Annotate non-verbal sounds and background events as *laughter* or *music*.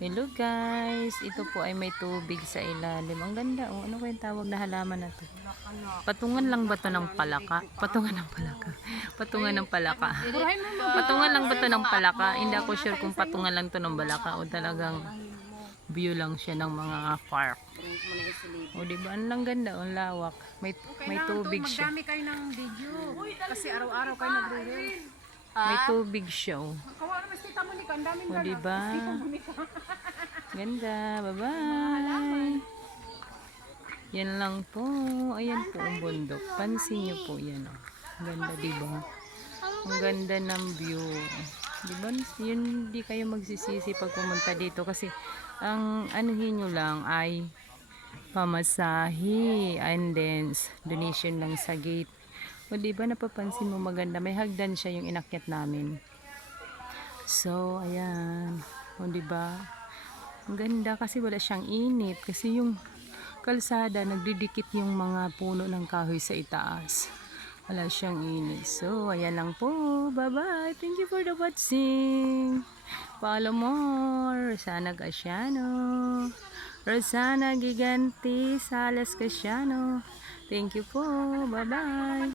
Hello guys, ito po ay may tubig sa ilalim. Ang ganda oh. Ano kaya tawag na halaman na to? Patungan lang ba to ng palaka? Patungan ng palaka. Patungan ng palaka. Patungan lang ba to ng palaka? Hindi ako sure kung patungan lang to ng balaka o talagang view lang siya ng mga park. O di ba? Ang lang ganda, ang lawak. May may tubig siya. Magdami kayo ng video. Kasi araw-araw kayo nagre-reel. May tubig siya. oh. Ang daming O ganap. di ba? *laughs* Ganda. Bye-bye. Yan lang po. Ayan po ang bundok. Pansin niyo po yan. oh. Ganda, di ba? Ang ganda ng view. Di ba? Yun, hindi kayo magsisisi pag pumunta dito kasi ang anuhin nyo lang ay pamasahe and then donation lang sa gate. O di ba napapansin mo maganda? May hagdan siya yung inakyat namin. So, ayan. O, ba? Ang ganda kasi wala siyang init. Kasi yung kalsada, nagdidikit yung mga puno ng kahoy sa itaas. Wala siyang init. So, ayan lang po. Bye-bye. Thank you for the watching. Follow more. Rosana Casiano. Rosana Giganti Salas Casiano. Thank you po. Bye-bye.